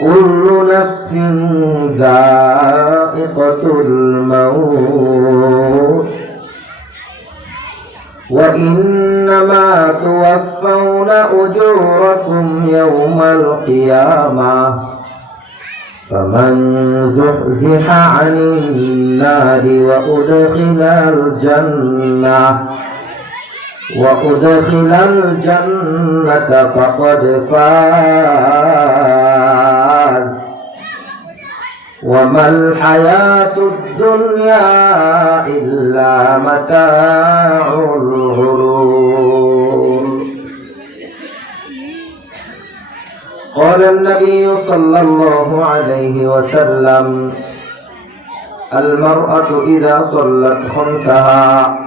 كل نفس ذائقة الموت وإنما توفون أجوركم يوم القيامة فمن زحزح عن النار وأدخل الجنة فقد فاز وما الحياة الدنيا إلا متاع الغرور. قال النبي صلى الله عليه وسلم: المرأة إذا صلت خمسها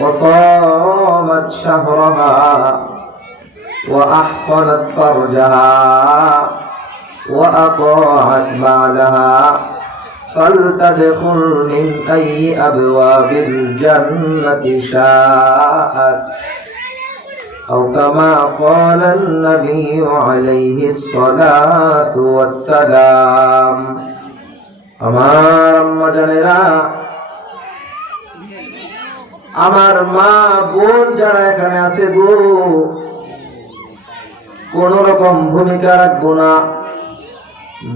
وصامت شهرها وأحصنت فرجها وأطاعت بعلها فلتدخل من أي أبواب الجنة شاءت أو كما قال النبي عليه الصلاة والسلام. আমার আম্মা জানেরা, আমার মা বোন যারা এখানে আছে গো, কোন রকম ভূমিকা রাখবো না।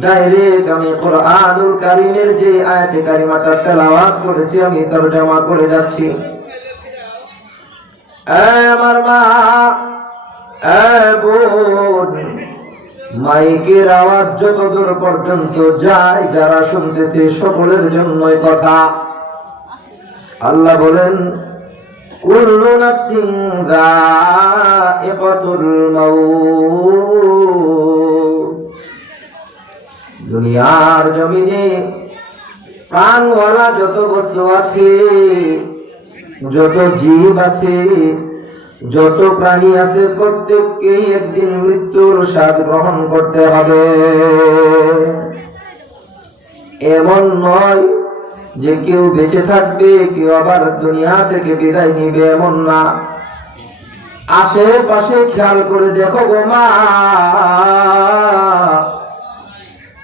ডাইরেক্ট আমি কুরআনুল কারীমের যে আয়াতে কারিমাটা তেলাওয়াত করেছি আমি তরজমা করে যাচ্ছি। আমার মা, বোন, মাইকের আওয়াজ যত দূর পর্যন্ত যায় যারা শুনতেছে সকলের জন্যই কথা। আল্লাহ বলেন, কুল্লু নাফসিন যায়িকাতুল মাউত। দুনিয়ার জমিনে প্রাণওয়ালা যত বস্তু আছে, যত জীব আছে, যত প্রাণী আছে, প্রত্যেককেই একদিন মৃত্যুর স্বাদ গ্রহণ করতে হবে। এমন নয় যে কেউ বেঁচে থাকবে, কেউ আবার দুনিয়া থেকে বিদায় নিবে, এমন না। আশেপাশে খেয়াল করে দেখো গো মা,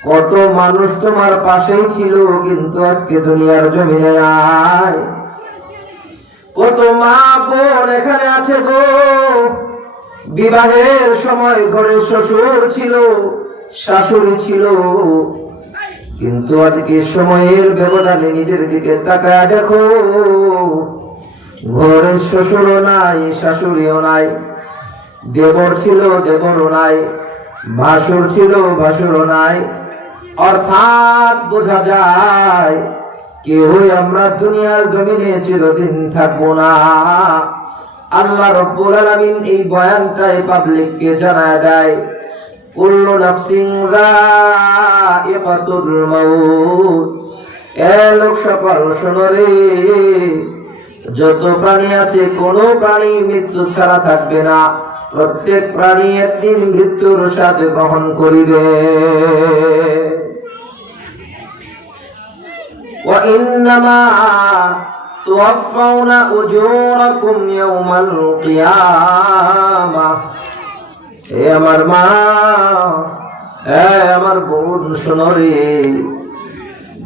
কত মানুষ তোমার পাশেই ছিল কিন্তু আজকে দুনিয়ার জমিনে নাই। কত মা বোন এখানে আছে গো, বিবাহের সময় ঘরে শ্বশুর ছিল, শাশুড়ি ছিল, কিন্তু আজকে সময়ের ব্যবধানে নিজের দিকে তাকায় দেখো, ঘরের শ্বশুরও নাই, শাশুড়িও নাই, দেবর ছিল, দেবরও নাই, ভাসুর ছিল, ভাসুরও নাই। অর্থাৎ বোঝা যায় কেউই আমরা দুনিয়ার জমিনে চিরদিন থাকবো না। আল্লাহ রাব্বুল আলামিন এই বয়ানটাই পাবলিককে জানায় দেয়, কুল্লু নাফসিন যায়িকাতুল মাউত। এ লোক সকল শোনো রে, যত প্রাণী আছে কোনো প্রাণী মৃত্যু ছাড়া থাকবে না। প্রত্যেক প্রাণী একদিন মৃত্যুর সাথে গ্রহণ করিবে। وإنما توفون أجوركم يوم القيامة। এ আমার মা, আমার বোন শোনো রে,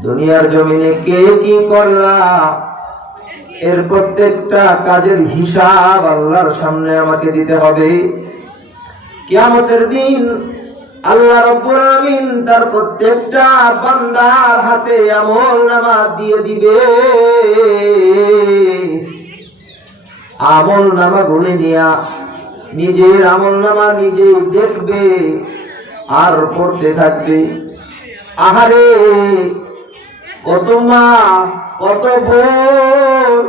দুনিয়ার জমিনে কে কি করলা এর প্রত্যেকটা কাজের হিসাব আল্লাহর সামনে আমাকে দিতে হবে। কিয়ামতের দিন আল্লাহ রাব্বুল আলামিন তার প্রত্যেকটা বান্দার হাতে আমলনামা দিয়ে দিবে। আমলনামা গুনে নিয়া নিজের আমলনামা নিজেই দেখবে আর পড়তে থাকবে। আহারে, কত মা, কত বোন,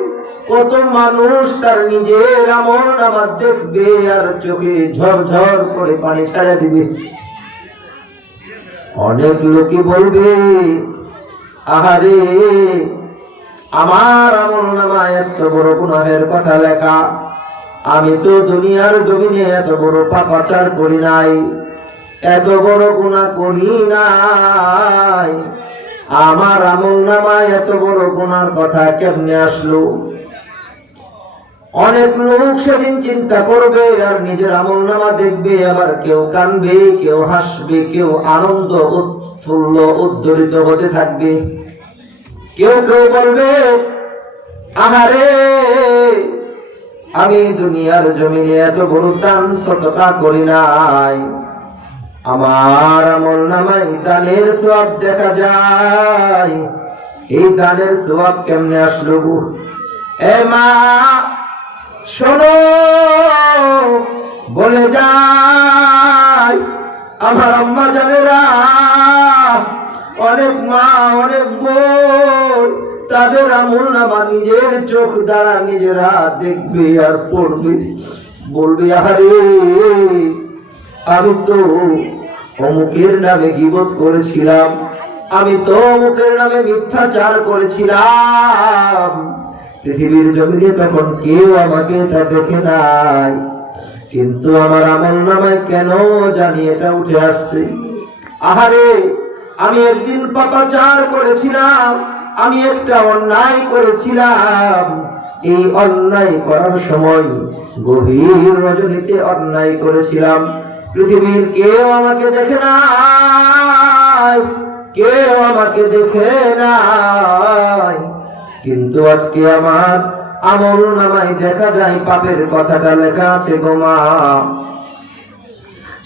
কত মানুষ তার নিজের আমলনামা দেখবে আর চোখে ঝরঝর করে পানি ছাড়া দিবে। অনেক লোকই বলবে, আহারে, আমার আমলনামায় এত বড় গুনাহের কথা লেখা, আমি তো দুনিয়ার জমিনে এত বড় পাপাচার করি নাই, এত বড় গুনাহ করি নাই, আমার আমলনামায় এত বড় গুনার কথা কেমনে আসলো? অনেক লোক সেদিন চিন্তা করবে আর নিজের আমলনামা দেখবে, আবার কেউ কাঁদবে, কেউ হাসবে, কেউ আনন্দ উৎফুল্ল উদ্দোলিত হতে থাকবে। কেউ কেউ বলবে, আহারে আমি দুনিয়ার জমিনে এত বড় দান সদকা করি নাই, আমার আমলনামায় দানের সওয়াব দেখা যায়, এই দানের সওয়াব কেমনে আসলো গো? এ মা শোনো, বলে যাই আমার আম্মা জানেরা, অনেক মা অনেক বোন তাদের আমলনামা নিজের চোখ দ্বারা নিজেরা দেখবে আর পড়বে, বলবে আরে আমি তো অমুকের নামে গীবত করেছিলাম, আমি তো অমুকের নামে মিথ্যাচার করেছিলাম, পৃথিবীর জমিনে তখন কেউ আমাকে এটা দেখে নাই, কিন্তু আমার আমলনামায় কেন জানি এটা উঠে আসছে। আহারে আমি একদিন পাপাচার করেছিলাম, আমি একটা অন্যায় করেছিলাম, এই অন্যায় করার সময় গভীর রজনীতে অন্যায় করেছিলাম, পৃথিবীর কেউ আমাকে দেখে নাই, কেউ আমাকে দেখে নাই, কিন্তু আজকে আমার আমলনামায় দেখা যায় পাপের কথাটা লেখা আছে গো মা।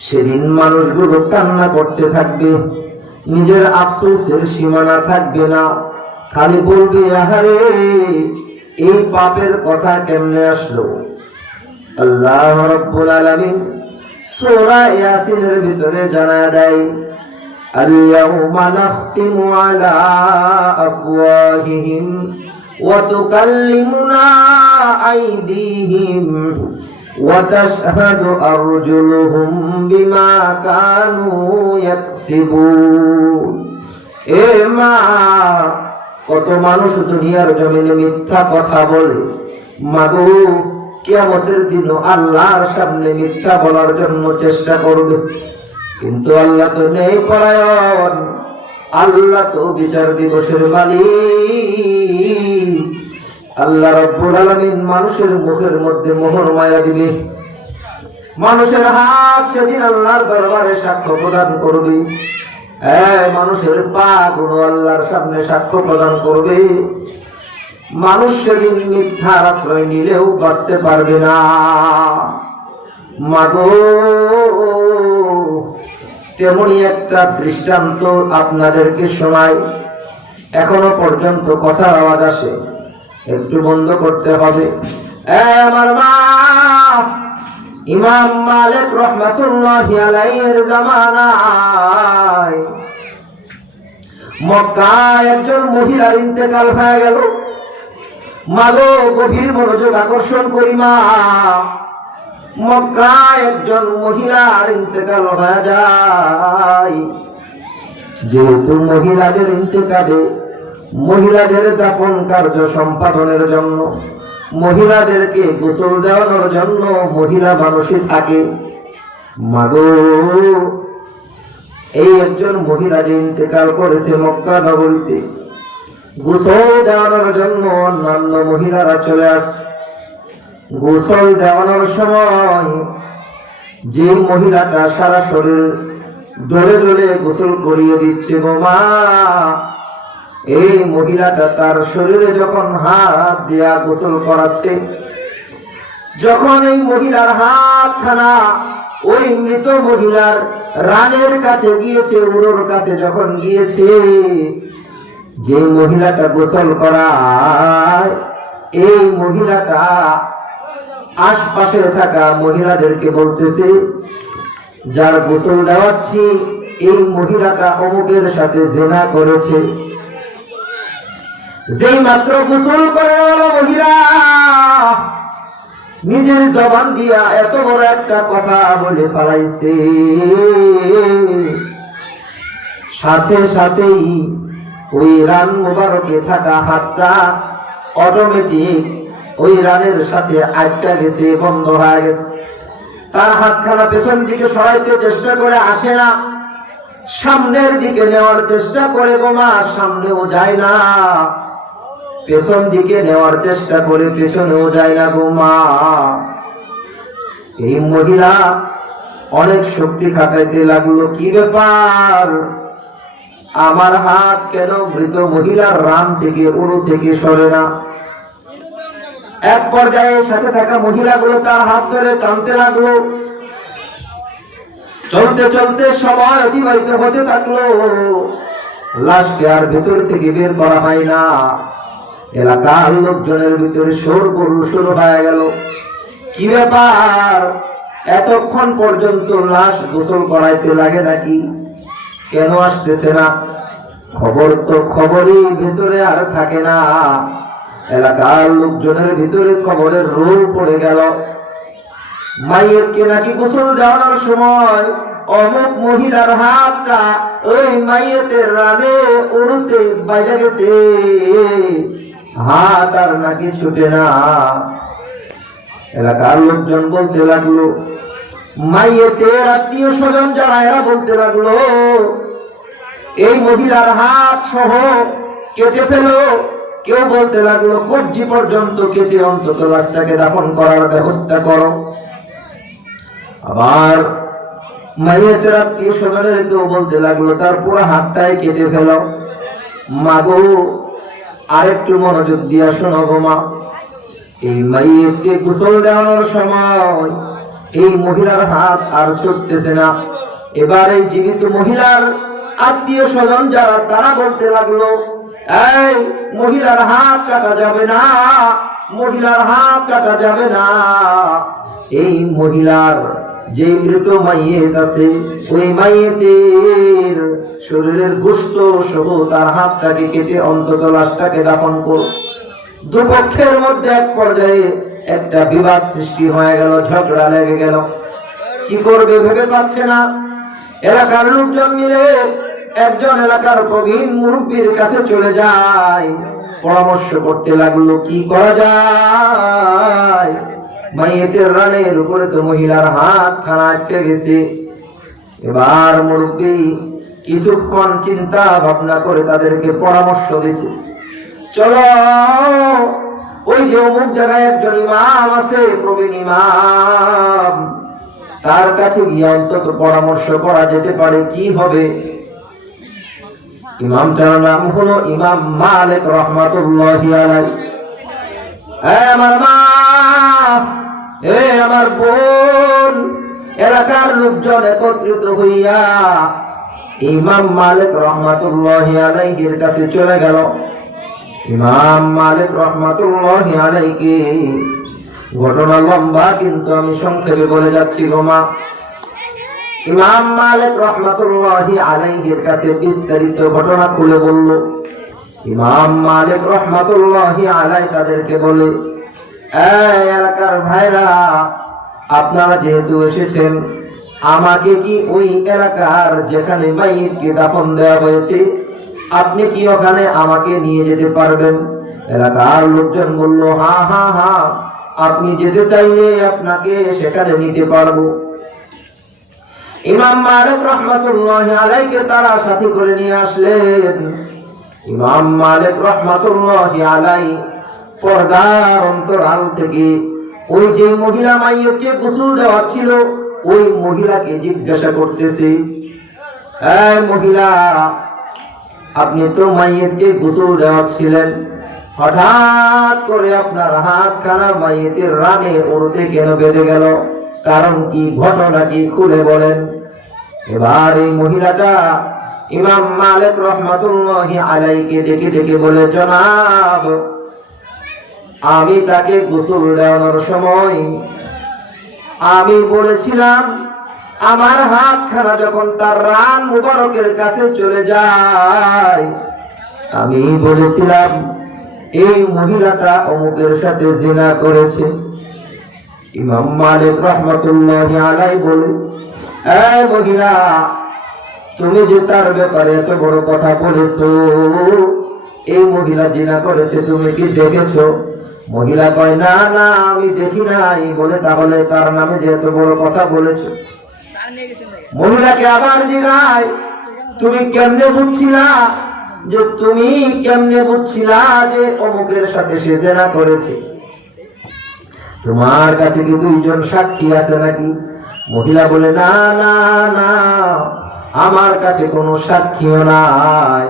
সেদিন মানুষগুলো কান্না করতে থাকবে, নিজের আফসোসের সীমানা থাকবে না, খালি বলবে আহারে এই পাপের কথা কেমনে আসলো। আল্লাহ রাব্বুল আলামিন সূরা ইয়াসিনের ভিতরে জানায় দেয়, আল-ইয়াওমা নাখতিমু আলা আফওয়াহিহিম ওয়া তুকাল্লিমুনা আইদিহিম ওয়া তাশহাদু আরজুলুহুম বিমা কানু ইয়াকসিবুন। এ মা, কত মানুষ দুনিয়ার জমিনে মিথ্যা কথা বলে, মাগো কিয়ামতের দিন আল্লাহর সামনে মিথ্যা বলার জন্য চেষ্টা করবে, কিন্তু আল্লাহ তো নেই পরায়ণ, আল্লাহ তো বিচার দিবসের মালিক। আল্লাহ রাব্বুল আলামিন মানুষের মুখের মধ্যে মোহর মায়া দিবে, মানুষের হাত সেদিন আল্লাহর দরবারে সাক্ষ্য প্রদান করবে, মানুষের পা গুলো আল্লাহর সামনে সাক্ষ্য প্রদান করবে, মানুষ সেদিন মিথ্যার আশ্রয় নিলেও বাঁচতে পারবে না। মাগো তেমনি একটা দৃষ্টান্ত আপনাদেরকে শোনাই, এখনো পর্যন্ত কথার আওয়াজ আসে, একটু বন্ধ করতে হবে। আমার মা ইমাম মালিক রাহমাতুল্লাহি আলাইহির জামানায় মক্কায় একজন মহিলার ইন্তেকাল হয়ে গেল। মাগো গভীর মনোযোগ আকর্ষণ করি মা, মক্কায় একজন মহিলার ইন্তেকাল হয়ে যায়। যেহেতু মহিলাদের ইন্তেকালে মহিলাদের দাফন কার্য সম্পাদনের জন্য, মহিলাদেরকে গোসল দেওয়ানোর জন্য মহিলা মানুষই থাকে। মাগো এই একজন মহিলা যে ইন্তেকাল করেছে মক্কা নগরীতে, গোসল দেওয়ানোর জন্য অন্যান্য মহিলারা চলে আসছে। গোসল দেওয়ানোর সময় যে মহিলাটা সারা শরীর ডলে ডলে গোসল করিয়ে দিচ্ছে গো মা, এই মহিলাটা তার শরীরে যখন হাত দেয়া গোসল করাচ্ছে, যখন এই মহিলার হাতখানা ওই মৃত মহিলার রানের কাছে গিয়েছে, উরুর কাছে যখন গিয়েছে, যে মহিলাটা গোসল করায় এই মহিলাটা আশপাশে থাকা মহিলাদেরকে বলতেছে, যার গোসল দেওয়াচ্ছি এই মহিলাটা অমুকের সাথে জিনা করেছে। যেই মাত্র গোসল করে মহিলা নিজের জবান দিয়া এত বড় একটা কথা বলে ফেলাইছে, সাথে সাথেই ওই রান মোবারকে থাকা হাতটা অটোমেটিক ওই রানের সাথে আটকা গেছে, বন্ধ হয়ে গেছে। তার হাতখানা পেছন দিকে সরাইতে চেষ্টা করে আসে না, সামনের দিকে নেওয়ার চেষ্টা করে বোমা, সামনেও যায় না। পেছন দিকে নেওয়ার চেষ্টা করে পেছনেও যায় না গো মা। এই মহিলা অনেক শক্তি খাটাইতে লাগলো, কি ব্যাপার, আমার হাত কেন মৃত মহিলার রান থেকে উরু থেকে সরে না? এক পর্যায়ে সাথে থাকা মহিলাগুলো তার হাত ধরে টানতে লাগলো। চলতে চলতে সময় অতিবাহিত হতে থাকলো, লাশকে আর ভেতর থেকে বের করা হয় না। এলাকার লোকজনের ভিতরে শুরু হয়ে গেল, কি ব্যাপার, এতক্ষণ পর্যন্ত লাশ গোসল করাইতে লাগে নাকি, কেন আসতেছে না? খবর তো খবরই ভেতরে আর থাকে না। এলাকার লোকজনের ভিতরে খবরের রোল পড়ে গেল, মাইয়েরকে নাকি গোসল দেওয়ানোর সময় অমুক মহিলার হাতটা ওই মাইয়েতের রানে উড়ুতে বাইরে গেছে, হাত আর নাকি ছুটে না। এলাকার লোকজন বলতে লাগলো, মাইয়েতের আত্মীয় স্বজন যারা এরা বলতে লাগলো, এই মহিলার হাত সহ কেটে ফেলো। কেউ বলতে লাগলো, কবজি পর্যন্ত কেটে অন্তত লাশটাকে দাফন করার ব্যবস্থা করো। আবার মাইয়েতের আত্মীয় স্বজনের কেউ বলতে লাগলো, তার পুরো হাতটাই কেটে ফেলো। মাগো, আরেকটু মনোযোগ দিয়া শোনো গো মা, এই মাইয়েতকে গোসল দেওয়ানোর সময় এই মহিলার হাত আর ছুটতেছে না। এবার এই জীবিত মহিলার আত্মীয় স্বজন যারা তারা বলতে লাগলো, এই মহিলার হাত কাটা যাবে না, মহিলার হাত কাটা যাবে না। এই মহিলার যে মৃত মাইয়েত আছে, ওই মাইয়েতের শরীরের গোশত সহ তার হাতটাকে কেটে অন্তত লাশটাকে দাফন কর। দুপক্ষের মধ্যে এক পর্যায়ে একটা বিবাদ সৃষ্টি হয়ে গেল, ঝগড়া লেগে গেল। কি করবে ভেবে পাচ্ছে না। এলাকার লোকজন মিলে একজন এলাকার প্রবীণ মুরব্বীর কাছে চলে যায়, পরামর্শ করতে লাগলো কি করা যায়। মাইয়েতের রানের উপরে তো মহিলার হাত খানা আটকে গেছে। এবার মুরব্বী কিছুক্ষণ চিন্তা ভাবনা করে তাদেরকে পরামর্শ দিয়েছে, চলো ওই যে অমুক জায়গায় একজন ইমাম আছে, প্রবীণ ইমাম, তার কাছে গিয়ে অন্তত পরামর্শ করা যেতে পারে কি হবে। ইমামটার নাম হলো ইমাম মালিক রহমাতুল্লাহি আলাইহি। আমার মা, আমার বোন, এলাকার লোকজন একত্রিত হইয়া ইমাম মালিক রহমাতুল্লাহি আলাইহির কাছে চলে গেল। ইমাম মালিক রহমাতুল্লাহি আলাইহি, ঘটনা লম্বা কিন্তু আমি সংক্ষেপে বলে যাচ্ছি গো মা। ইমাম মালিক রহমাতুল্লাহি আলাইহির কাছে বিস্তারিত ঘটনা খুলে বলল। ইমাম মালিক রহমাতুল্লাহি আলাইহি তাদেরকে বলে, এই এলাকার ভাইরা, আপনারা যেহেতু এসেছেন, আমাকে কি ওই এলাকার যেখানে মাইয়িতকে দাফন দেওয়া হয়েছে, আপনি কি ওখানে আমাকে নিয়ে যেতে পারবেন? এলাকার লোকজন বলল, হ্যাঁ হ্যাঁ হ্যাঁ, আপনি যেতে চাইলে আপনাকে সেখানে নিতে পারবো। ইমাম মালিক রহমাতুল্লাহি আলাইহিকে তারা সাথী করে নিয়ে আসলেন। ইমাম মালিক রহমাতুল্লাহি আলাইহি পর্দার অন্তরাল থেকে ওই যে মহিলা মাইয়িতকে গোসল দেওয়াচ্ছিল, ওই মহিলাকে জিজ্ঞাসা করতেছে, এই মহিলা, আপনি তো মাইয়িতকে গোসল দেওয়াচ্ছিলেন, হঠাৎ করে আপনার হাত খানা মাইয়িতের রানে উড়তে কেন বেঁধে গেল? কারণ কি, ঘটনা কি, খুলে বলেন। এবার এই মহিলাটা ইমাম মালিক রহমাতুল্লাহি আলাইহিকে ডেকে ডেকে বলে, জনাব, আমি তাকে গোসল দেওয়ানোর সময় আমি বলেছিলাম, আমার হাতখানা যখন তার রান মুবারকের কাছে চলে যায়, আমি বলেছিলাম এই মহিলাটা অমুকের সাথে জিনা করেছে। ইমাম মালিক রহমাতুল্লাহি আলাইহি বলে, এই মহিলা, তুমি যে তার ব্যাপারে এত বড় কথা বলেছো, এই মহিলা জিনা করেছে, তুমি কি দেখেছো? মহিলা কয়, না না, আমি দেখি নাই। বলে, তাহলে তার নামে যে এত বড় কথা বলেছো? মহিলাকে আবার জিজ্ঞাসা, তুমি কেমনে বুঝছিলা যে তুমি কেমনে বুঝছিলা যে অমুকের সাথে সে জেনা করেছে? তোমার কাছে কি দুইজন সাক্ষী আছে নাকি? মহিলা বলে, না না না, আমার কাছে কোনো সাক্ষীও নাই।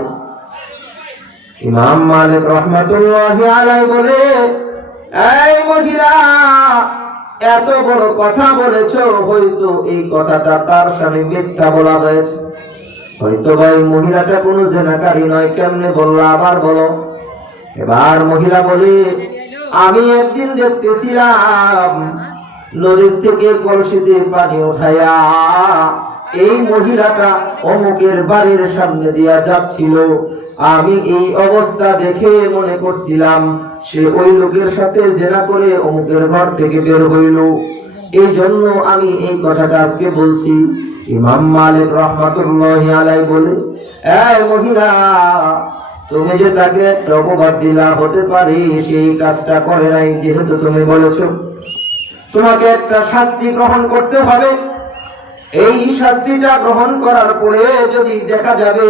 ইমাম মালিক রহমাতুল্লাহি আলাইহি বলে, এই মহিলা, এত বড় কথা বলেছো, হয়তো এই কথাটা তার সামনে মিথ্যা বলা হয়েছে, হয়তো ভাই মহিলাটা কোনো জেনাকারী নয়, কেমনে বললা আবার বলো। এবার মহিলা বলে, আমি একদিন দেখতেছিলাম নদীর থেকে কলসিতে পানি উঠাইয়া এই মহিলাটা অমুকের বাড়ির সামনে দিয়া যাচ্ছিল। আমি এই অবস্থা দেখে মনে করছিলাম সে ওই লোকের সাথে জেনা করে অমুকের ঘর থেকে বের হইল, এই জন্য আমি এই কথাটা আজকে বলছি। ইমাম মালিক রহমাতুল্লাহি আলাইহি বলে, এই মহিলা, তুমি যে তাকে একটা অপবাদ দিলা, হতে পারে সেই কাজটা করে নাই, যেহেতু তুমি বলেছো, তোমাকে একটা শাস্তি গ্রহণ করতে হবে। এই শাস্তিটা গ্রহণ করার পরে যদি দেখা যাবে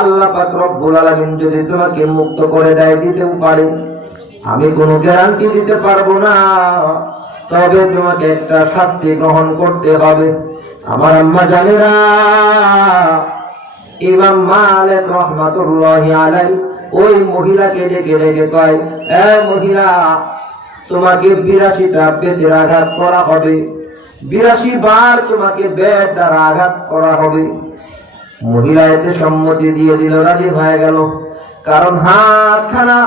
আল্লাহ পাক রব্বুল আলামিন যদি তোমাকে মুক্ত করে দেয়, দিতেও পারে, আমি কোনো গ্যারান্টি দিতে পারবো না, তবে তোমাকে একটা শাস্তি গ্রহণ করতে হবে। আমার আম্মা জানেরা, ইমাম মালিক রহমাতুল্লাহি আলাইহি ওই মহিলাকে ডেকে ডেকে কয়, এ মহিলা, তোমাকে 82টা বেতের আঘাত করা হবে, 82 বার তোমাকে বেত দ্বারা আঘাত করা হবে। মহিলা এতে সম্মতি দিয়ে দিল, রাজি হয়ে গেল, কারণ হাতখানা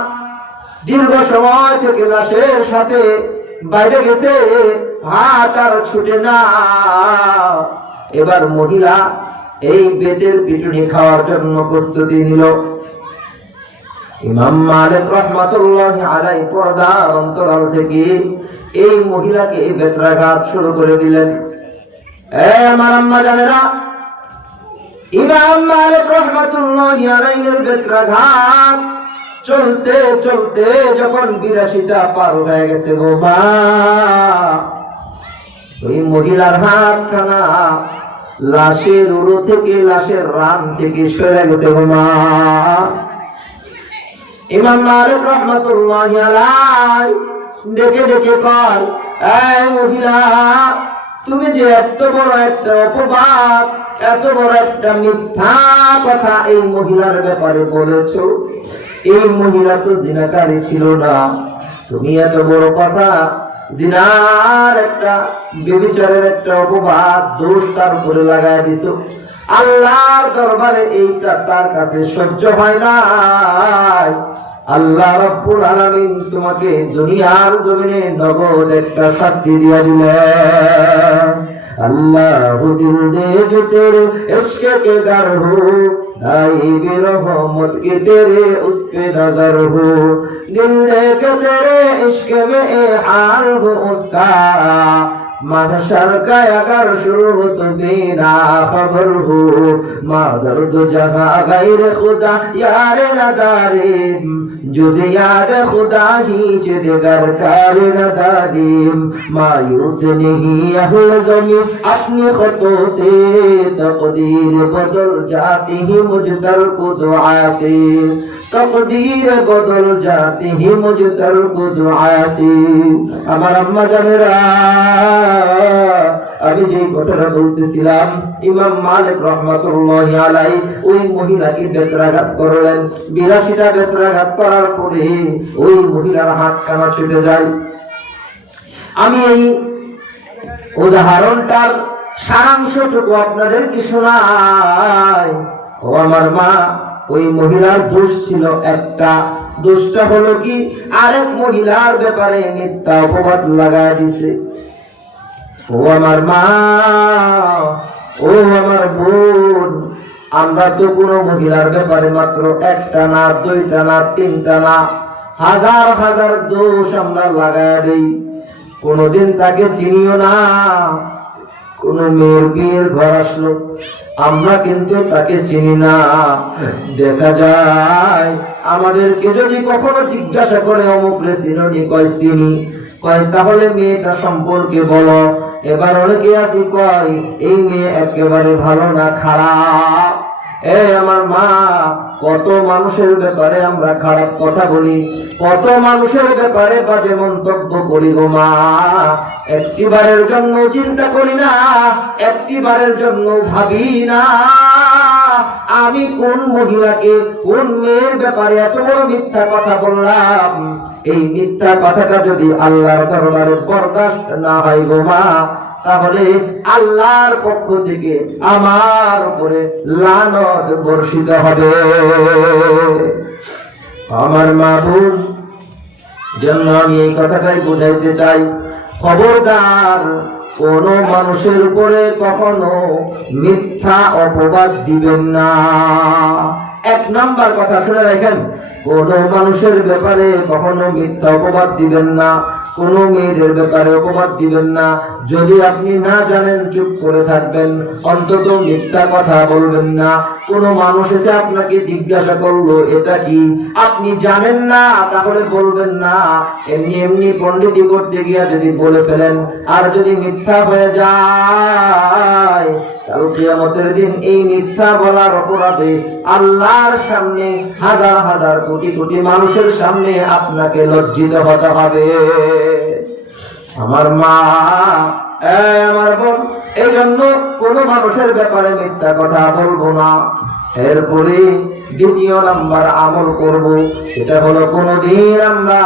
দীর্ঘ সময় থেকে লাশের সাথে বাইরে গেছে, হাত আর ছুটে না। এবার মহিলা এই বেতের পিটুনি খাওয়ার জন্য প্রস্তুতি নিল। ইমাম মালিক রহমাতুল্লাহি আলাইহি পর্দার অন্তরাল থেকে এই মহিলাকে বেত্রাঘাত শুরু করে দিলেন। আমার আম্মা জানেরা, ইমাম মালিক রহমাতুল্লাহি আলাইহি বেত্রাঘাত চলতে চলতে যখন 82টা পার হয়ে গেছে গো মা, ওই মহিলার হাতখানা লাশের উড়ো থেকে, লাশের রান থেকে সরে গেছে গো মা। ইমাম মালিক রহমাতুল্লাহি আলাইহি ডেকে ডেকে কয়, এই মহিলা, তুমি যে এত বড় একটা অপবাদ, এত বড় একটা মিথ্যা কথা এই মহিলার ব্যাপারে বলেছো, এই মহিলা তো জিনাকারী ছিল না, তুমি এত বড় কথা, জিনার একটা, ব্যভিচারের একটা অপবাদ, দোষ তার উপরে লাগায় দিছো। আল্লাহর দরবারে এইটা তার কাছে সহ্য হয় না। আল্লাহ রাব্বুল আলামিন তোমাকে দুনিয়ার জমিনে নগদ একটা শাস্তি দিয়ে দিলেন। अल्लाह दिल दे जो तेरे इश्क के गर हो, दाई भी रहमत के तेरे उस पे नजर हो, दिल दे के तेरे इश्क में ए हाल हो उसका, महशर का अगर शुरू हो तो बिना खबर हो, माँ दर्द जहाँ गैर खुदा यार नदारिम, जुद याद खुदा ही जिदगर कार नदारिम, मायूस नहीं अहल ज़मीं अपनी ख़तों से, तक़दीर बदल जाती ही मुझतर को दुआ से, तक़दीर बदल जाती ही मुझतर को दुआ से। আমার আম্মা জানেরা, আমি যে কথাটা বলতেছিলাম, ইমাম মালিক রহমাতুল্লাহি আলাইহি ওই মহিলাকে বেত্রাঘাত করলেন। 82টা বেত্রাঘাত করার পরে ওই মহিলার হাত কানা ছুটে যায়। আমি এই উদাহরণটার সারাংশটুকু আপনাদেরকে শোনাই। ও আমার মা, ওই মহিলার দোষ ছিল একটা, দোষটা হলো কি, আরেক মহিলার ব্যাপারে মিথ্যা অপবাদ লাগায় দিছে। ও আমার মা, ও আমার বোন, আমরা তো কোনো মহিলার ব্যাপারে মাত্র একটা না, দুইটা না, তিনটা না, হাজার হাজার দোষ আমরা লাগায় দেই। কোনদিন তাকে চিনিও না। কোন মেয়ের বিয়ের ঘর আসলো, আমরা কিন্তু তাকে চিনি না। দেখা যায় আমাদেরকে যদি কখনো জিজ্ঞাসা করে অমুক রে চিনি, কয় চিনি, কয় তাহলে মেয়েটা সম্পর্কে বলো। এবার অনেকে আছে কয় এই মেয়ে একেবারে ভালো না, খারাপ। আমার মা, কত মানুষের ব্যাপারে আমরা খারাপ কথা বলি, কত মানুষের ব্যাপারে বাজে মন্তব্য করি গো মা। একটিবারের জন্য চিন্তা করি না, একটিবারের জন্য ভাবি না আমি কোন মহিলাকে, কোন মেয়ের ব্যাপারে এত বড় মিথ্যা কথা বললাম। এই মিথ্যা কথাটা যদি আল্লাহর দরবারে বরদাস্ত না হয় গো মা, তাহলে আল্লাহর পক্ষ থেকে আমার উপরে লানত বর্ষিত হবে। আমার মা বোন, জন্য আমি এই কথাটাই বুঝাইতে চাই, খবরদার কোন মানুষের উপরে কখনো মিথ্যা অপবাদ দিবেন না। এক নাম্বার কথা শুনে রাখেন, কোন মানুষের ব্যাপারে কখনো মিথ্যা অপবাদ দিবেন না, কোন মেয়েদের ব্যাপারে অপবাদ দিবেন না। যদি আপনি না জানেন চুপ করে থাকবেন, অন্তত মিথ্যা কথা বলবেন না। কোন মানুষ এসে আপনাকে জিজ্ঞাসা করলো এটা কি, আপনি জানেন না, তাহলে বলবেন না। এমনি এমনি পণ্ডিতি করতে গিয়া যদি বলে ফেলেন আর যদি মিথ্যা হয়ে যায়, কাল কিয়ামতের দিন এই মিথ্যা বলার অপরাধে আল্লাহর সামনে হাজার হাজার কোটি কোটি মানুষের সামনে আপনাকে লজ্জিত হতে হবে। আমার মা, আমার বোন, এই জন্য কোন মানুষের ব্যাপারে মিথ্যা কথা বলবো না। এরপরে দ্বিতীয় নাম্বার আমল করব, সেটা হলো কোনদিন আমরা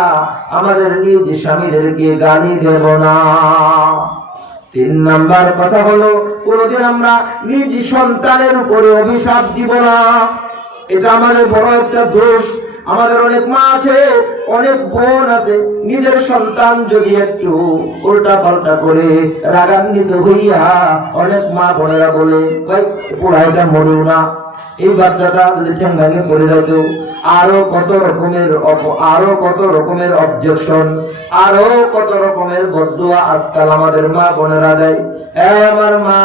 আমাদের নিজ স্বামীদেরকে গালি দেব না। তিন নাম্বার কথা হলো কোনদিন আমরা নিজ সন্তানের উপরে অভিশাপ দিব না। এটা আমাদের বড় একটা দোষ। আমাদের অনেক মা আছে, অনেক বোন আছে, নিজের সন্তান যদি একটু উল্টা পাল্টা করে রাগান্বিত হইয়া অনেক মা বোনেরা বলে, ভাই পড়াইটা মরু না, এই বাচ্চাটা যদি ঠ্যাং ভেঙে পড়ে যেত, আরো কত রকমের অবজেকশন, আরো কত রকমের বদদুয়া আজকাল আমাদের মা বোনেরা দেয়। আমার মা,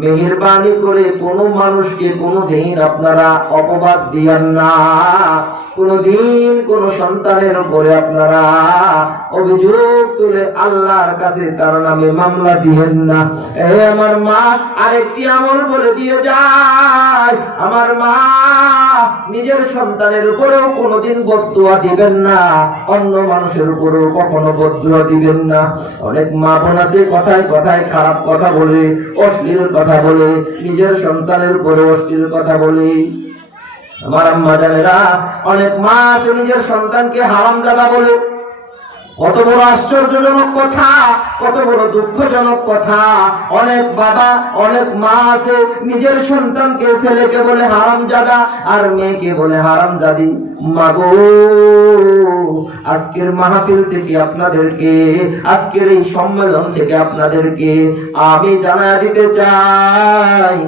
মেহেরবানি করে কোন মানুষকে কোনদিন আপনারা অপবাদ দিয়েন না। কোনদিন কোন সন্তানের উপরে আপনারা অভিযোগ তুলে আল্লাহর কাছে তার নামে মামলা দিয়েন না। আমার মা আরেকটি আমল বলে দিয়ে যায়, আমার মা নিজের সন্তানের উপরেও কোনদিন বদদুয়া দিবেন না, অন্য মানুষের উপরেও কখনো বদদুয়া দিবেন না। অনেক মা বোন আছে কথায় কথায় খারাপ কথা বলে, অশ্লীল কথা বলে, নিজের সন্তানের উপরে অশ্লীল কথা বলে। আমার আম্মা জানেরা, অনেক মা আছে নিজের সন্তানকে হারামজাদা বলে। কত বড় আশ্চর্যজনক কথা, কত বড় দুঃখজনক কথা। অনেক বাবা, অনেক মা আছে নিজের সন্তানকে, ছেলেকে বলে হারামজাদা আর মেয়েকে বলে হারামজাদি। মাগো, আজকের মাহফিল থেকে আপনাদেরকে, আজকের এই সম্মেলন থেকে আপনাদেরকে আমি জানায়া দিতে চাই,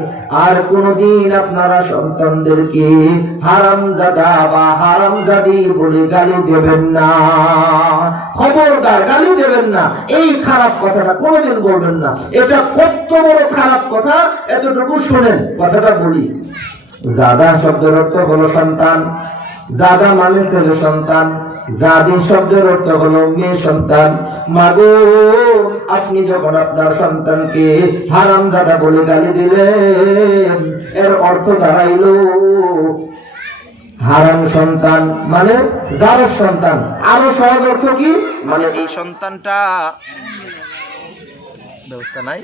আর কোনদিন আপনারা সন্তানদেরকে হারামজাদা বা হারামজাদি বলে গালি দেবেন না। খবরদার, গালি দেবেন না, এই খারাপ কথাটা কোনদিন বলবেন না। এটা কত বড় খারাপ কথা, এতটুকু শোনেন, কথাটা বলি। জাদা শব্দের অর্থ হলো সন্তান, জাদা মানে ছেলে সন্তান, জাদি শব্দের অর্থ হলো মেয়ে সন্তান। মাগো, আপনি যখন আপনার সন্তানকে হারামজাদা বলে গালি দিলেন, এর অর্থ দাঁড়াইলো হারাম সন্তান মানে যার সন্তান। আরো সহজ অর্থ কি, মানে এই সন্তানটা ব্যবস্থা নাই,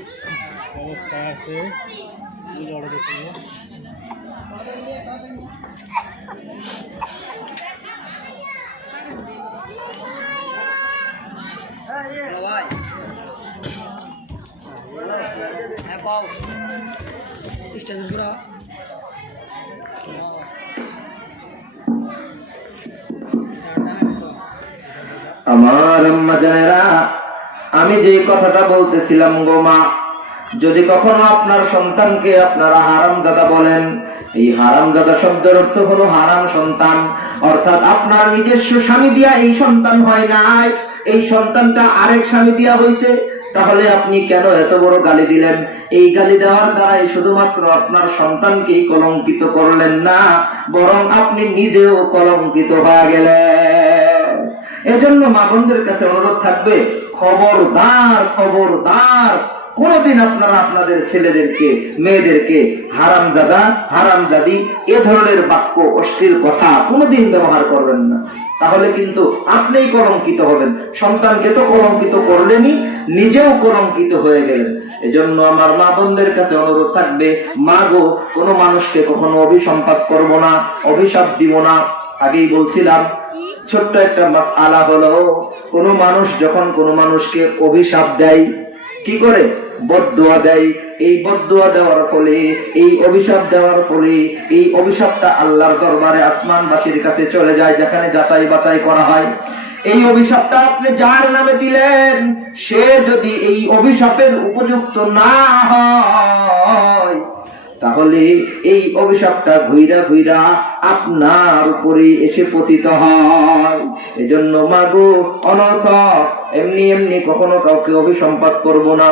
আমার আম্মা জানেরা, আমি যে কথাটা বলতেছিলাম গো মা, যদি কখনো আপনার সন্তানকে আপনারা হারামজাদা বলেন, এই হারামজাদা শব্দের অর্থ হলো হারাম সন্তান, অর্থাৎ আপনার নিজস্ব স্বামী দিয়া এই সন্তান হয় নাই, এই সন্তানটা আরেক স্বামী দিয়া হইছে, তাহলে আপনি কেন এত বড় গালি দিলেন? এই গালি দেওয়ার দ্বারাই শুধুমাত্র আপনার সন্তানকেই কলঙ্কিত করলেন না, বরং আপনি নিজেও কলঙ্কিত হয়ে গেলেন। এজন্য মা বোনদের কাছে অনুরোধ থাকবে, খবরদার খবরদার কোনদিন আপনারা আপনাদের ছেলেদেরকে মেয়েদেরকে হারামজাদা হারামজাদি এ ধরনের বাক্য অশ্লীল কথা কোনদিন ব্যবহার করবেন না। তাহলে কিন্তু আপনিই কলঙ্কিত হবেন, সন্তানকে তো কলঙ্কিত করলেনই, নিজেও কলঙ্কিত হয়ে গেলেন। এজন্য আমার মা বোনদের কাছে অনুরোধ থাকবে, মা গো, কোনো মানুষকে কখনো অভিসম্পাত করব না, অভিশাপ দিব না। আগেই বলছিলাম ছোট্ট একটা মাসআলা হলো, কোনো মানুষ যখন কোনো মানুষকে অভিশাপ দেয় কি করে? বদদুয়া দেয়। এই বদদুয়া দেওয়ার ফলে, এই অভিশাপ দেওয়ার ফলে এই অভিশাপটা আল্লাহর দরবারে আসমানবাসীর কাছে চলে যায়, যেখানে যাচাই বাছাই করা হয়। এই অভিশাপটা আপনি যার নামে দিলেন, সে যদি এই অভিশাপের উপযুক্ত না হয়, তাহলে এই অভিশাপটা ঘুইরা ঘুইরা আপনার উপরে এসে পতিত হয়। এজন্য মাগো, অনর্থক এমনি এমনি কখনো কাউকে অভিসম্পাত করব না।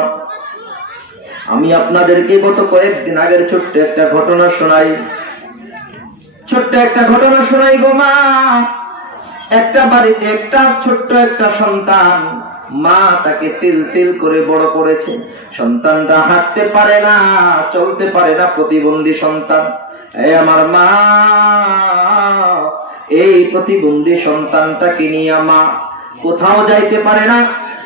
আমি আপনাদেরকে গত কয়েকদিন আগের ছোট্ট একটা ঘটনা শোনাই গো মা। একটা বাড়িতে একটা ছোট্ট একটা সন্তান, মা তাকে তিল তিল করে বড় করেছে। সন্তানটা হাঁটতে পারে না, চলতে পারে না, প্রতিবন্ধী সন্তান। এই আমার মা এই প্রতিবন্ধী সন্তানটাকে নিয়ে মা কোথাও যাইতে পারে না,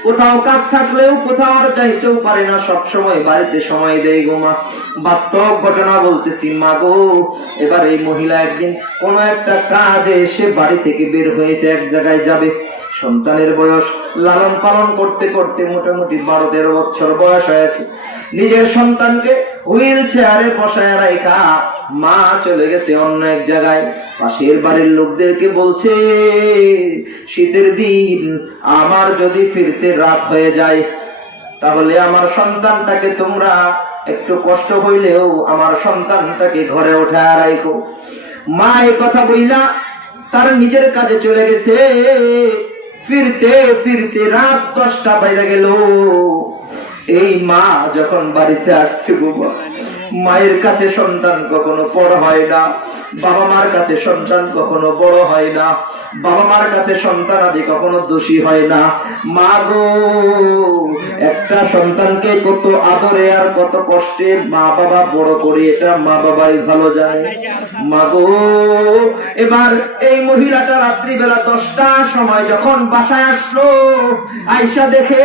কোথাও কাজ থাকলেও কোথাও আর যাইতেও পারে না, সব সময় বাড়িতে সময় দেয় গো মা। বাস্তব ঘটনা বলতেছি মা গো। এবার এই মহিলা একদিন কোন একটা কাজে এসে বাড়ি থেকে বের হয়েছে, এক জায়গায় যাবে। সন্তানের বয়স লালন পালন করতে করতে মোটামুটি 12-13 বছর বয়স হয়েছে। নিজের সন্তানকে হুইল চেয়ারে বসায় রাখা মা চলে গেছে অন্য এক জায়গায়। পাশের বাড়ির লোকদেরকে বলছে, শীতের দিন আমার যদি ফিরতে রাত হয়ে যায়, তাহলে আমার সন্তানটাকে তোমরা একটু কষ্ট হইলেও আমার সন্তানটাকে ঘরে উঠায় রাখো। মা এই কথা বইলা তার নিজের কাজে চলে গেছে। ফিরতে ফিরতে রাত 10টা বেজে গেল। এই মা যখন বাড়িতে আসছে, মায়ের কাছে সন্তান কখনো বড় হয় না, বাবা মার কাছে সন্তান কখনো বড় হয় না, বাবা মার কাছে সন্তান আদি কখনো দোষী হয় না। মা গো, একটা সন্তানকে কত আদরে আর কত কষ্টে মা বাবা বড় করে, এটা মা বাবাই ভালো জানে। মা গো, এবার এই মহিলাটা রাত্রিবেলা 10টার সময় যখন বাসায় আসলো, আয়সা দেখে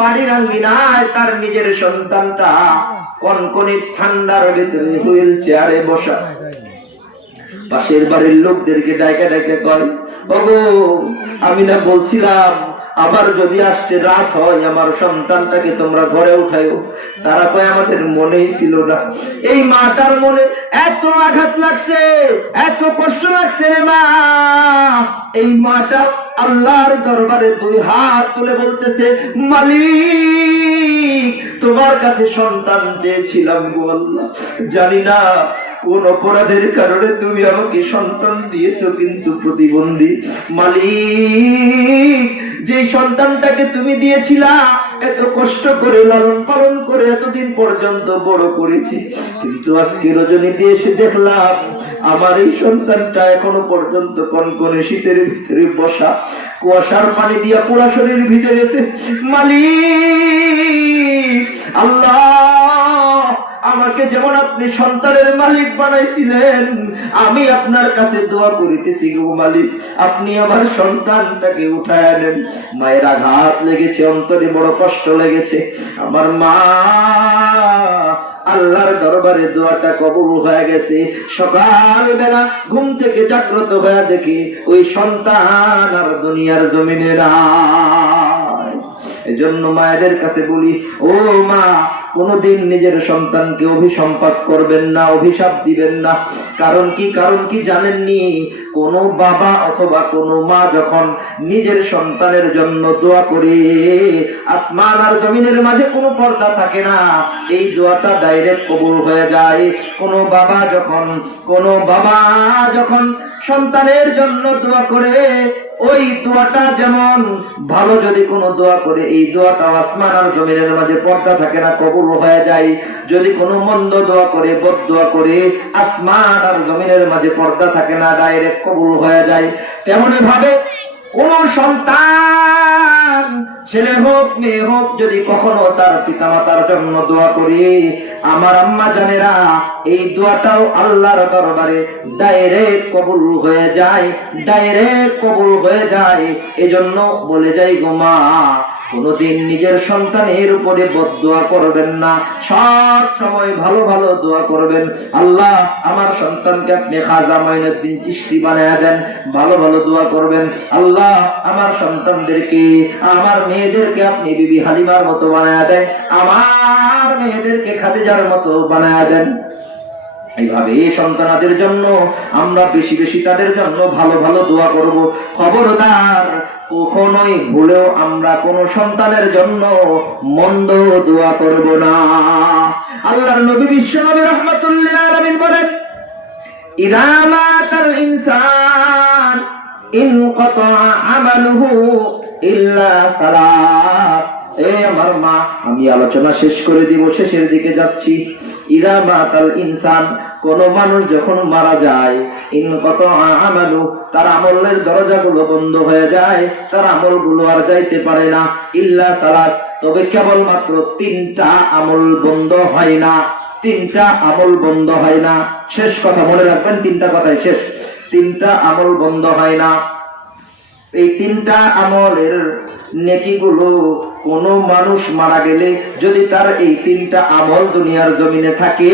বাড়ির আঙ্গিনায় তার নিজের সন্তানটা কনকনে ঠান্ডার ভিতরে হুইল চেয়ারে বসা। পাশের বাড়ির লোকদেরকে ডাইকা ডাইকা কয়, ওগো, আমি না বলছিলাম আবার যদি আসতে রাত হয় আমার সন্তানটাকে তোমরা ঘরে উঠাইও। তারা কয়, আমাদের মনেই ছিল না। এই মাটার মনে এত আঘাত লাগছে, এত কষ্ট লাগছে রে মা। এই মাটা আল্লাহর দরবারে 2 হাত তুলে বলতেছে, মালিক, তোমার কাছে সন্তান চেয়েছিলাম গো আল্লাহ। জানি না কোন অপরাধের কারণে তুমি আমাকে সন্তান দিয়েছো, কিন্তু প্রতিবন্ধী। মালিক, যে সন্তানটাকে তুমি দিয়েছিলা, এত কষ্ট করে লালন পালন করে এতদিন পর্যন্ত বড় করেছি, কিন্তু আজকে রজনীতে এসে দেখলাম আমার এই সন্তানটা এখনো পর্যন্ত কনকনে শীতের ভিতরে বসা, কুয়াশার পানি দিয়া পুরা শরীর ভিজে গেছে। মালিক আল্লাহ, আমাকে যেমন আপনি সন্তানের মালিক বানাইছিলেন, আমি আপনার কাছে দোয়া করিতেছি গো মালিক, আপনি আমার সন্তানটাকে উঠায় আনেন। মায়ের আঘাত লেগেছে, অন্তরে বড় কষ্ট লেগেছে। আমার মা আল্লাহর দরবারে দোয়াটা কবুল হয়ে গেছে। সকাল বেলা ঘুম থেকে জাগ্রত হয়ে দেখি ওই সন্তান আর দুনিয়ার জমিনে নাই। এজন্য মায়েদের কাছে বলি, ও মা, কোনদিন নিজের সন্তানকে অভিসম্পাত করবেন না, অভিশাপ দিবেন না। কারণ কি জানেননি? কোন বাবা অথবা কোন মা যখন নিজের সন্তানের জন্য দোয়া করে, আসমান আর জমিনের মাঝে কোনো পর্দা থাকে না, এই দোয়াটা ডাইরেক্ট কবুল হয়ে যায়। কোন বাবা যখন সন্তানের জন্য দোয়া করে, ওই দোয়াটা যেমন ভালো যদি কোনো দোয়া করে, এই দোয়াটা আসমান আর জমিনের মাঝে পর্দা থাকে না, কবুল হয়ে যায়। যদি কোনো মন্দ দোয়া করে, বদদোয়া করে, আসমান আর জমিনের মাঝে পর্দা থাকে না, ডাইরেক্ট কবুল হয়ে যায়। তেমনি ভাবে কোন সন্তান ছেলে হোক মেয়ে হোক, যদি কখনো তার পিতামাতার জন্য দোয়া করি, আমার আম্মা জানেরা এই দোয়াটাও আল্লাহর দরবারে ডাইরেক্ট কবুল হয়ে যায়, ডাইরেক্ট কবুল হয়ে যায়। এজন্য বলে যাই গো মা, কোনদিন নিজের সন্তানের উপরে বদদোয়া করবেন না, সব সময় ভালো ভালো দোয়া করবেন। আল্লাহ আমার সন্তানকে আপনি খাজা মঈনুদ্দিন চিশতি বানায়া দেন, ভালো ভালো দোয়া করবেন। আল্লাহ আমার সন্তানদেরকে, আমার মেয়েদেরকে আপনি বিবি হালিমার মতো বানায়া দেন, আমার মেয়েদেরকে খাদিজার মতো বানায়া দেন। এইভাবে এই সন্তানদের জন্য আমরা বেশি বেশি তাদের জন্য ভালো ভালো দোয়া করব। খবরদার কখনোই ভুলেও আমরা কোন সন্তানের জন্য মন্দ দোয়া করব না। আল্লাহর নবী বিশ্বনবী রাহমাতুল্লিল আলামিন বলেন, ইযা মাতাল ইনসান ইনকাতা আমালুহু ইল্লা সালাত। আমার মা, আমি আলোচনা শেষ করে দিব, শেষের দিকে যাচ্ছি। ইযা মাতাল ইনসান, কোন মানুষ যখন মারা যায়, ইনকাতা আমালু, তার আমলের দরজাগুলো বন্ধ হয়ে যায়, তার আমলগুলো আর যাইতে পারে না। ইল্লা সালাত, তবে কেবলমাত্র তিনটা আমল বন্ধ হয় না, তিনটা আমল বন্ধ হয় না। শেষ কথা মনে রাখবেন, তিনটা কথাই শেষ। তিনটা আমল বন্ধ হয় না। এই তিনটা আমলের নেকিগুলো কোন মানুষ মারা গেলে যদি তার এই তিনটা আমল দুনিয়ার জমিনে থাকে,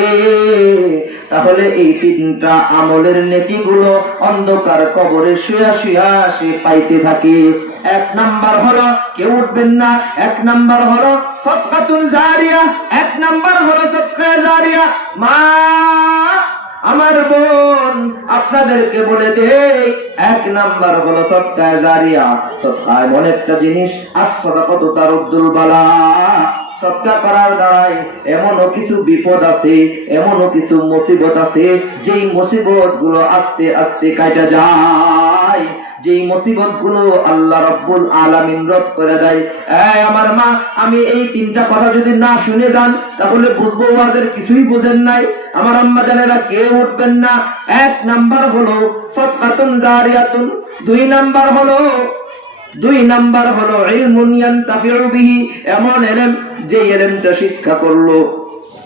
তাহলে এই তিনটা আমলের নেকিগুলো অন্ধকার কবরে শুয়া শুয়া সে পাইতে থাকে। এক নাম্বার হলো, কেউ উঠবেন না, এক নাম্বার হলো সাদকাতুল জারিয়া, এক নাম্বার হলো সাদকা জারিয়া। মা, আমার বোন, আপনাদেরকে বলে দেই, এক নাম্বার হলো সাদকা জারিয়া। সাদকা এমন একটা জিনিস, as-সাদাকাতু তারুদ্দুল বালা। সাদকা করার দ্বারাই এমনও কিছু বিপদ আছে, এমনও কিছু মুসিবত আছে, যেই মুসিবত গুলো আস্তে আস্তে কাটা যায়, যেই মুসিবত গুলো আল্লাহ রাব্বুল আলামিন রদ করে দেয়। আমার মা, আমি এই তিনটা কথা যদি না শুনে যান, তাহলে বুঝবো ওদের কিছুই বুঝেন নাই। আমার আম্মা জানেরা কেউ উঠবেন না। এক নাম্বার হলো সাদকাতুন জারিয়াতুন, দুই নাম্বার হলো ইলমুন ইয়ানতাফিউ বিহি, এমন ইলম যে ইলমটা শিক্ষা করলো,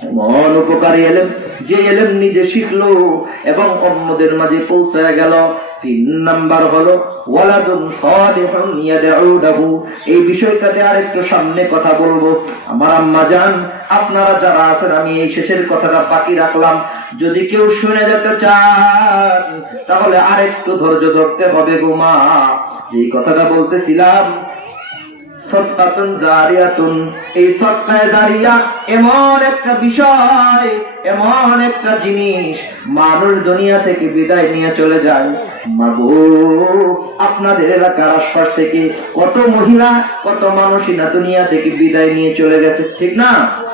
এমন উপকারী ইলম যে ইলম নিজে শিখলো এবং অন্যদের মাঝে পৌঁছায় গেল। তিন নাম্বার হলো ওয়ালাদুন সালিহুন ইয়াদউ লাহু। এই বিষয়টাতে আরেকটু সামনে কথা বলবো। আমার আম্মা জান, আপনারা যারা আছেন, আমি এই শেষের কথাটা বাকি রাখলাম। যদি কেউ শুনে যেতে চান, তাহলে আরেকটু ধৈর্য ধরতে হবে গো মা। যেই কথাটা বলতেছিলাম, সাদকাতুন জারিয়াতুন, এই সাদকা জারিয়া এমন একটা বিষয়, এমন একটা জিনিস, মানুষ দুনিয়া থেকে বিদায় নিয়ে চলে যায়। মাগো, আপনাদের এলাকার আশপাশ থেকে কত মহিলা, কত মানুষই না দুনিয়া থেকে বিদায় নিয়ে চলে গেছে, ঠিক না?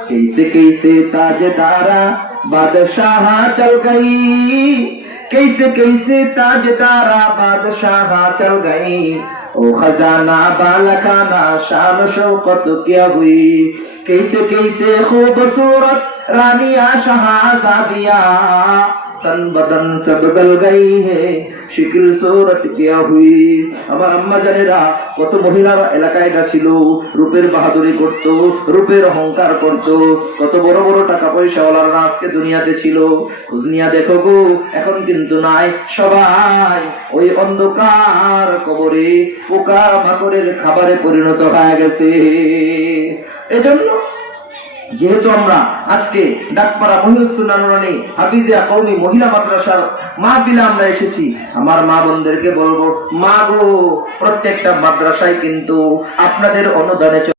कैसे कैसे ताजदारा बादशाह चल गई, कैसे कैसे ताजदारा बादशाह चल गई, ओ खजाना बालकाना शान शौकत क्या हुई, कैसे कैसे खूबसूरत रानिया शहजादिया तन बदन सब गल गई है, शिकिल सूरत क्या हुई। আমার আম্মা জানেরা, কত মহিলারা এলাকায় ছিল, রূপের বাহাদুরি করত, রূপের অহংকার করত, কত বড় বড় টাকা পয়সা ওয়ালারা আজকে দুনিয়াতে ছিল। দুনিয়া দেখো গো, এখন কিন্তু নাই। সবাই ওই অন্ধকার কবরে পোকা মাকড়ের খাবারে পরিণত হয়ে গেছে। এজন্য যেহেতু আমরা আজকে ডাকপাড়া মহিউসুন্নাহ নুরানী হাফিজিয়া কওমি মহিলা মাদ্রাসার মাহফিলে আমরা এসেছি, আমার মা বোনদেরকে বলবো, মা গো, প্রত্যেকটা মাদ্রাসায় কিন্তু আপনাদের অনুদানে